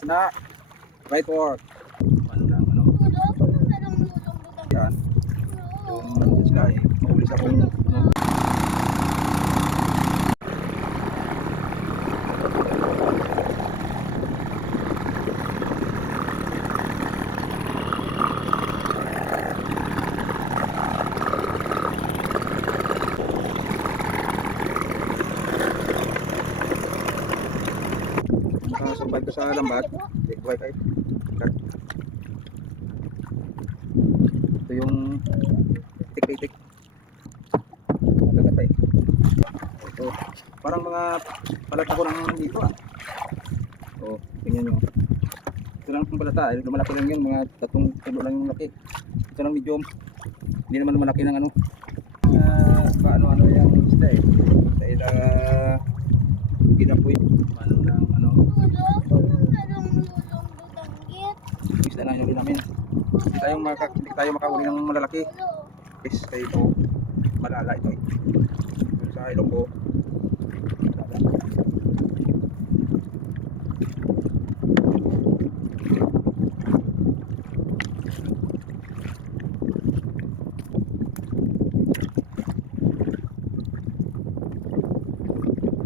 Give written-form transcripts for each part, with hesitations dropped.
isda. Right fork. Ano lang, ano. Yan. Yung nandun sila ay mahuli sa kung ano. Survive ko sa lambat. Buhay kayo. Ito yung tik-tik. Magagapay. Ito. Parang mga palata ko lang dito ah. O, tingnan nyo. Ito lang yung palata. Lumalaki lang yun. Mga 3 kilo lang yung laki. Ito lang medium. Hindi naman lumalaki ng ano. Paano-ano yung isda eh. Dahil ginapoy. Paano lang ano. Isda na yung huli namin. Hindi tayo makahuli ng malalaki. Yes, kayo ito. Malala ito eh. Sa ilong ko.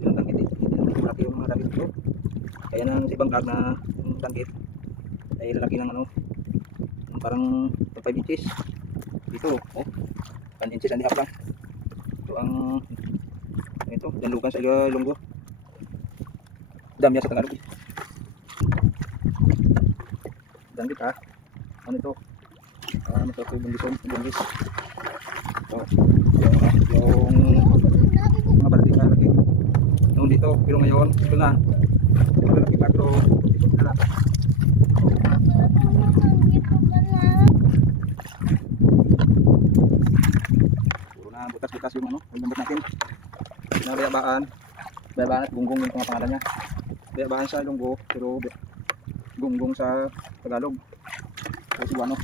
Yung danggit eh. Hindi naman malaki yung mga danggit ito. Kaya nang sa ibang vlog na yung danggit ay lalaki ng ano. Parang 5 inches. Dito, oh. 1 inches and a half lang. Ito ang ito, danlugan sa Ilonggo. Dami sa Tagalog. Danggit ha. Ano ito? Ano ito? Bunggis. Ito. Yung mga balating lagi. Noon dito, pero ngayon, ito na. Malaki pa pero ito na lang. Butas-butas yung ano, yung lambat natin. Bayabaan at gunggong yung mga pangalan niya. Bayabaan sa Ilonggo, pero gunggong sa Tagalog. So Cebuano.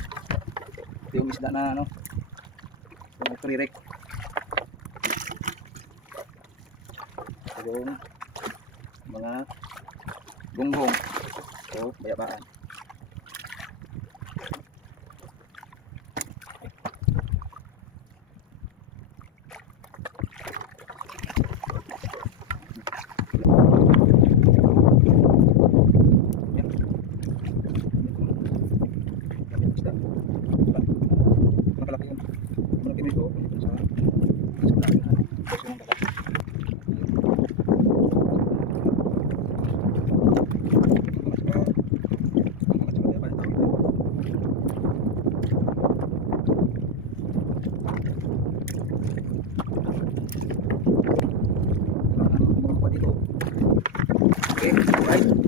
Ito yung isda na ano, yung trirek. Yung mga gunggong. So bayabaan. Okay, alright.